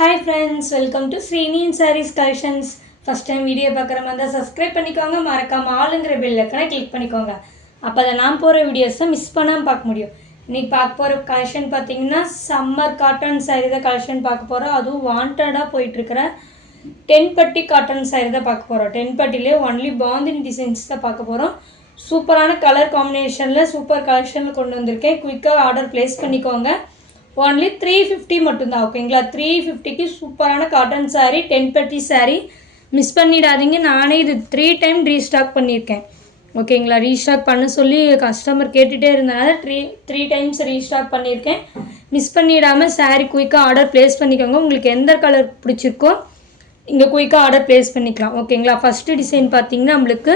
Hi friends, welcome to Srini Sarees Collections. First time video பார்க்குற மாதிரி இருந்தால் subscribe பண்ணிக்கோங்க, மறக்காம ஆளுங்கிற பெல் ஐக்கனை கிளிக் பண்ணிக்கோங்க. அப்போ தான் நான் போகிற வீடியோஸை மிஸ் பண்ணாமல் பார்க்க முடியும். இன்றைக்கி பார்க்க போகிற கலெக்ஷன் பார்த்தீங்கன்னா சம்மர் காட்டன் சாரீ தான் கலெக்ஷன் பார்க்க போகிறோம். அதுவும் வாண்டடாக போயிட்டுருக்கிற 10 பட்டி காட்டன் சாரீ தான் பார்க்க போகிறோம். 10 பட்டிலே ஒன்லி பாந்தினி டிசைன்ஸ் தான் பார்க்க போகிறோம். சூப்பரான கலர் காம்பினேஷனில் சூப்பர் கலெக்ஷனில் கொண்டு வந்திருக்கேன். குயிக்காக ஆர்டர் ப்ளேஸ் பண்ணிக்கோங்க. ஒன்லி 350 மட்டும்தான். ஓகேங்களா, 350க்கு சூப்பரான காட்டன் சாரீ, 10 பட்டி சாரீ மிஸ் பண்ணிடாதீங்க. நானே இது 3 டைம் ரீஸ்டாக் பண்ணியிருக்கேன். ஓகேங்களா, ரீஸ்டாக் பண்ண சொல்லி கஸ்டமர் கேட்டுகிட்டே இருந்தனால 3 டைம்ஸ் ரீஸ்டாக் பண்ணியிருக்கேன். மிஸ் பண்ணிடாமல் சாரீ குயிக்காக ஆர்டர் ப்ளேஸ் பண்ணிக்கோங்க. உங்களுக்கு எந்த கலர் பிடிச்சிருக்கோ இங்கே குயிக்காக ஆர்டர் ப்ளேஸ் பண்ணிக்கலாம். ஓகேங்களா, ஃபஸ்ட்டு டிசைன் பார்த்தீங்கன்னா நம்மளுக்கு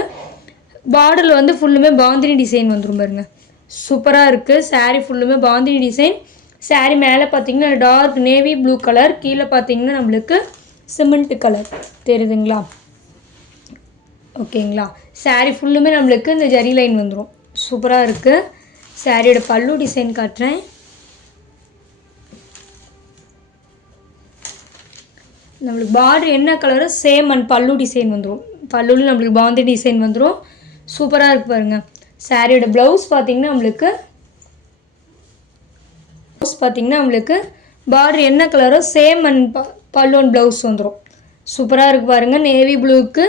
பார்டரில் வந்து ஃபுல்லுமே பாந்தினி டிசைன் வந்துடும் பாருங்க. சூப்பராக இருக்குது. சாரீ ஃபுல்லுமே பாந்தினி டிசைன். சாரீ மேலே பார்த்தீங்கன்னா டார்க் நேவி ப்ளூ கலர், கீழே பார்த்தீங்கன்னா நம்மளுக்கு சிமெண்ட் கலர் தெரியுதுங்களா. ஓகேங்களா, சாரீ ஃபுல்லுமே நம்மளுக்கு இந்த ஜரி லைன் வந்துடும். சூப்பராக இருக்குது. சாரியோட பல்லு டிசைன் காட்டுறேன். நம்மளுக்கு பார்டர் என்ன கலரோ சேம் அண்ட் பல்லு டிசைன் வந்துடும். பல்லுவில் நம்மளுக்கு பாந்தி டிசைன் வந்துடும். சூப்பராக இருக்குது பாருங்கள். சாரியோட ப்ளவுஸ் பார்த்தீங்கன்னா நம்மளுக்கு பார்டர் என்ன கலரோ சேம் அண்ட் பல்லு அண்ட் ப்ளவுஸ் வந்துடும். சூப்பராக இருக்குது பாருங்கள். நேவி ப்ளூவுக்கு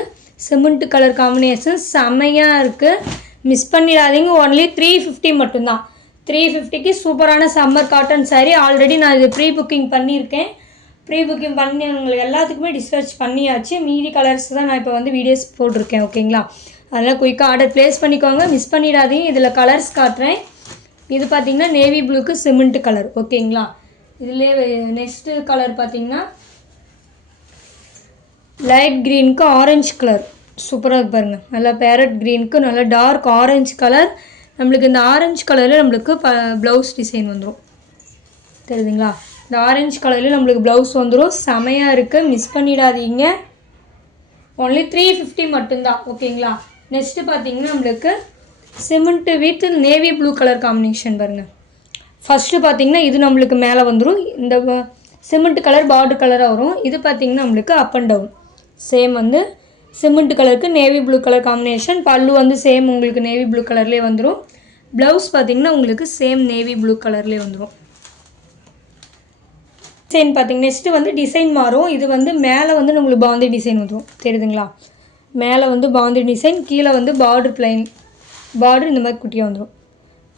சிமெண்ட் கலர் காம்பினேஷன் செம்மையாக இருக்குது. மிஸ் பண்ணிடாதீங்க. ஒன்லி 350 மட்டும்தான். 350க்கு சூப்பரான சம்மர் காட்டன் சாரீ. ஆல்ரெடி நான் இது ப்ரீ புக்கிங் பண்ணியிருக்கேன். ப்ரீ புக்கிங் பண்ணி உங்களுக்கு எல்லாத்துக்குமே டிஸ்பேச் பண்ணியாச்சு. மீதி கலர்ஸ் தான் நான் இப்போ வந்து வீடியோஸ் போட்டிருக்கேன். ஓகேங்களா, அதனால் குயிக்காக ஆர்டர் ப்ளேஸ் பண்ணிக்கோங்க, மிஸ் பண்ணிடாதீங்க. இதில் கலர்ஸ் காட்டுறேன். இது பார்த்திங்கன்னா நேவி ப்ளூக்கு சிமெண்ட் கலர். ஓகேங்களா, இதிலே நெக்ஸ்ட்டு கலர் பார்த்திங்கன்னா லைட் க்ரீனுக்கு ஆரஞ்சு கலர். சூப்பராக இருக்கு பாருங்கள். நல்லா பேரட் க்ரீனுக்கு நல்லா டார்க் ஆரஞ்சு கலர். நம்மளுக்கு இந்த ஆரஞ்சு கலரில் நம்மளுக்கு ப்ளவுஸ் டிசைன் வந்துடும். தெரியுதுங்களா, இந்த ஆரஞ்சு கலரில் நம்மளுக்கு ப்ளவுஸ் வந்துடும். செமையாக இருக்குது. மிஸ் பண்ணிடாதீங்க. ஒன்லி 350 மட்டும்தான். ஓகேங்களா, நெக்ஸ்ட்டு பார்த்திங்கன்னா நம்மளுக்கு cement with navy blue colour combination பாருங்கள். ஃபஸ்ட்டு பார்த்திங்கன்னா இது நம்மளுக்கு மேலே வந்துடும். இந்த சிமெண்ட் கலர் பார்டர் கலராக வரும். இது பார்த்திங்கன்னா நம்மளுக்கு அப் அண்ட் டவுன் சேம் வந்து சிமெண்ட் கலருக்கு நேவி ப்ளூ கலர் காம்பினேஷன். பல்லு வந்து சேம் உங்களுக்கு நேவி ப்ளூ கலர்லேயே வந்துடும். ப்ளவுஸ் பார்த்திங்கன்னா உங்களுக்கு சேம் நேவி ப்ளூ கலர்லேயே வந்துடும். டிசைன் பார்த்திங்கன்னா நெக்ஸ்ட்டு வந்து டிசைன் மாறும். இது வந்து மேலே வந்து நம்மளுக்கு பாந்தி டிசைன் வந்துடும். தெரியுதுங்களா, மேலே வந்து பாந்தி டிசைன், கீழே வந்து பார்டர் பிளைன் பார்டர் இந்த மாதிரி குட்டியாக வந்துடும்.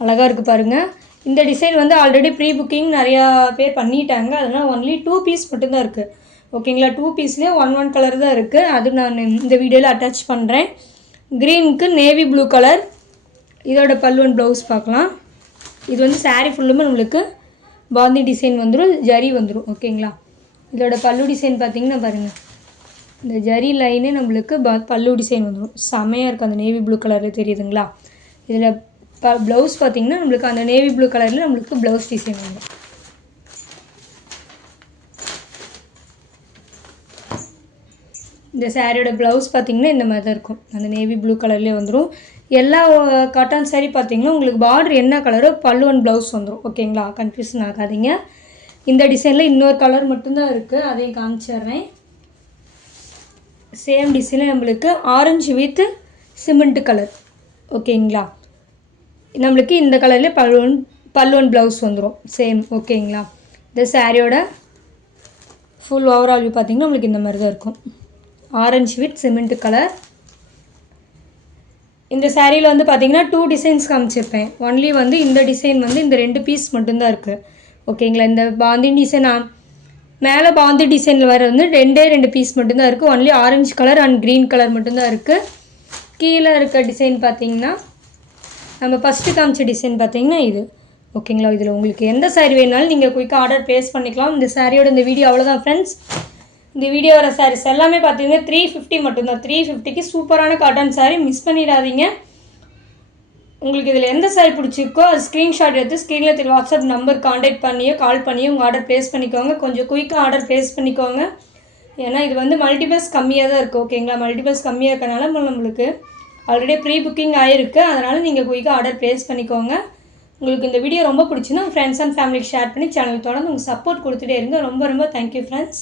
அழகாக இருக்குது பாருங்கள். இந்த டிசைன் வந்து ஆல்ரெடி ப்ரீ புக்கிங் நிறையா பேர் பண்ணிட்டாங்க. அதனால் ஒன்லி 2 பீஸ் மட்டும்தான் இருக்குது. ஓகேங்களா, 2 பீஸ்லேயே 1 கலர் தான் இருக்குது. அது நான் இந்த வீடியோவில் அட்டாச் பண்ணுறேன். க்ரீனுக்கு நேவி ப்ளூ கலர். இதோட பல்லு அண்ட் ப்ளவுஸ் பார்க்கலாம். இது வந்து சாரீ ஃபுல்லுமே நம்மளுக்கு பாந்தி டிசைன் வந்துடும், ஜரி வந்துடும். ஓகேங்களா, இதோட பல்லு டிசைன் பார்த்திங்கன்னா பாருங்கள், இந்த ஜரி லைனே நம்மளுக்கு பல்லு டிசைன் வந்துடும். செமையாக இருக்குது. அந்த நேவி ப்ளூ கலரில் தெரியுதுங்களா. இதில் ப்ளவுஸ் பார்த்திங்கன்னா நம்மளுக்கு அந்த நேவி ப்ளூ கலரில் நம்மளுக்கு ப்ளவுஸ் டிசைன் வந்துடும். இந்த சாரியோட ப்ளவுஸ் பார்த்திங்கன்னா இந்த மாதிரி தான் இருக்கும். அந்த நேவி ப்ளூ கலர்லேயே வந்துடும். எல்லா காட்டன் சாரீ பார்த்திங்கன்னா உங்களுக்கு பார்டர் என்ன கலரோ பல்லு அண்ட் ப்ளவுஸ் வந்துடும். ஓகேங்களா, கன்ஃபியூஷன் ஆகாதீங்க. இந்த டிசைனில் இன்னொரு கலர் மட்டும்தான் இருக்குது, அதையும் காமிச்சிட்றேன். சேம் டிசைனில் நம்மளுக்கு ஆரஞ்சு வித் சிமெண்ட் கலர். ஓகேங்களா, நம்மளுக்கு இந்த கலரில் பல்லு அண்ட் ப்ளவுஸ் வந்துடும் சேம். ஓகேங்களா, இந்த சாரியோட ஃபுல் ஓவரால் வியூ பார்த்திங்கன்னா நம்மளுக்கு இந்த மாதிரி தான் இருக்கும். Orange with cement colour. இந்த சாரியில் வந்து பார்த்திங்கன்னா 2 டிசைன்ஸ் காமிச்சிருப்பேன். ஒன்லி வந்து இந்த டிசைன் வந்து இந்த 2 பீஸ் மட்டும்தான் இருக்குது. ஓகேங்களா, இந்த பாந்தி டிசைன் மேலே பாந்தி டிசைனில் வர வந்து 2 பீஸ் மட்டும்தான் இருக்குது. Only orange colour and green colour மட்டும்தான் இருக்குது. கீழே இருக்க டிசைன் பார்த்திங்கன்னா நம்ம ஃபஸ்ட்டு காமிச்ச டிசைன் பார்த்திங்கன்னா இது. ஓகேங்களா, இதில் உங்களுக்கு எந்த சாரீ வேணாலும் நீங்கள் குயிக்காக ஆர்டர் ப்ளேஸ் பண்ணிக்கலாம். இந்த சாரியோட இந்த வீடியோ அவ்வளோதான் ஃப்ரெண்ட்ஸ். இந்த வீடியோ வர சாரீஸ் எல்லாமே பார்த்திங்கன்னா 350 மட்டும்தான். 350க்கு சூப்பரான காட்டன் சாரீ. மிஸ் பண்ணிடாதீங்க. உங்களுக்கு இதில் எந்த சாரீ பிடிச்சிருக்கோ அது ஸ்க்ரீன்ஷாட் எடுத்து ஸ்க்ரீனில் தெரிய வாட்ஸ்அப் நம்பர் காண்டாக்ட் பண்ணியோ கால் பண்ணியோ உங்கள் ஆர்டர் ப்ளேஸ் பண்ணிக்கோங்க. கொஞ்சம் குயிக்காக ஆர்டர் ப்ளேஸ் பண்ணிக்கோங்க. ஏன்னா இது வந்து மல்டிபிள்ஸ் கம்மியாக தான் இருக்குது. ஓகேங்களா, மல்டிபிள்ஸ் கம்மியாக இருக்கனால நம்மளுக்கு ஆல்ரெடி ப்ரீ புக்கிங் ஆகிருக்கு. அதனால் நீங்கள் குயிக்காக ஆர்டர் ப்ளேஸ் பண்ணிக்கோங்க. உங்களுக்கு இந்த வீடியோ ரொம்ப பிடிச்சுன்னா உங்கள் ஃப்ரெண்ட்ஸ் அண்ட் ஃபேமிலிக்கு ஷேர் பண்ணி சேனல் தொடர்ந்து உங்கள் சப்போர்ட் கொடுத்துட்டே இருங்க. ரொம்ப ரொம்ப தேங்க்யூ ஃப்ரெண்ட்ஸ்.